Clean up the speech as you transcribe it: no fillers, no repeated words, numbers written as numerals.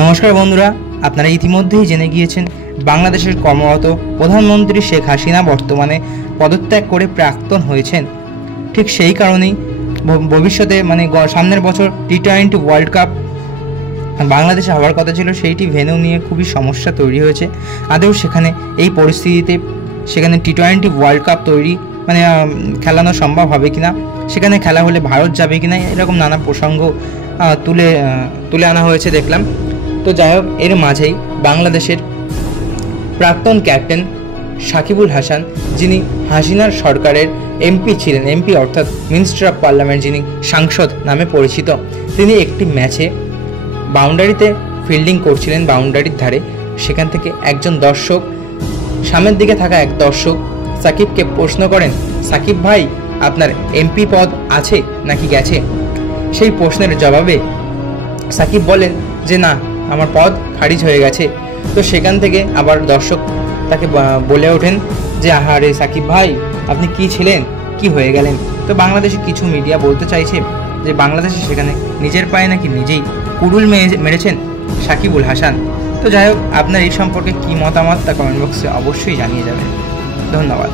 নমস্কার বন্ধুরা, আপনারা ইতিমধ্যেই জেনে গিয়েছেন বাংলাদেশের কর্মরত প্রধানমন্ত্রী শেখ হাসিনা বর্তমানে পদত্যাগ করে প্রাক্তন হয়েছেন। ঠিক সেই কারণেই ভবিষ্যতে সামনের বছর টি-20 ওয়ার্ল্ড কাপ বাংলাদেশে হওয়ার কথা ছিল, সেইটি ভেন্যু নিয়ে খুবই সমস্যা তৈরি হয়েছে। আদৌ সেখানে এই পরিস্থিতিতে সেখানে টি-20 ওয়ার্ল্ড কাপ খেলানো সম্ভব হবে কিনা, সেখানে খেলা হলে ভারত যাবে কিনা, এরকম নানা প্রসঙ্গ তুলে আনা হয়েছে দেখলাম। তো যাই হোক, এর মাঝেই বাংলাদেশের প্রাক্তন ক্যাপ্টেন সাকিবুল হাসান, যিনি হাসিনার সরকারের এমপি ছিলেন, এমপি অর্থাৎ মিনিস্টার অফ পার্লামেন্ট, যিনি সাংসদ নামে পরিচিত, তিনি একটি ম্যাচে বাউন্ডারিতে ফিল্ডিং করছিলেন, বাউন্ডারির ধারে। সেখান থেকে একজন দর্শক, সামনের দিকে থাকা এক দর্শক সাকিবকে প্রশ্ন করেন, সাকিব ভাই, আপনার এমপি পদ আছে নাকি গেছে? সেই প্রশ্নের জবাবে সাকিব বলেন যে না, আমার পদ খারিজ হয়ে গেছে। তো সেখান থেকে আবার দর্শক তাকে বলে ওঠেন যে আহারে সাকিব ভাই, আপনি কি ছিলেন, কি হয়ে গেলেন? তো বাংলাদেশে কিছু মিডিয়া বলতে চাইছে যে বাংলাদেশে সেখানে নিজের পায়ে নাকি নিজেই কুড়ুল মেরেছেন সাকিবুল হাসান। তো যাই হোক, আপনার এই সম্পর্কে কী মতামত তা কমেন্ট বক্সে অবশ্যই জানিয়ে যাবেন। ধন্যবাদ।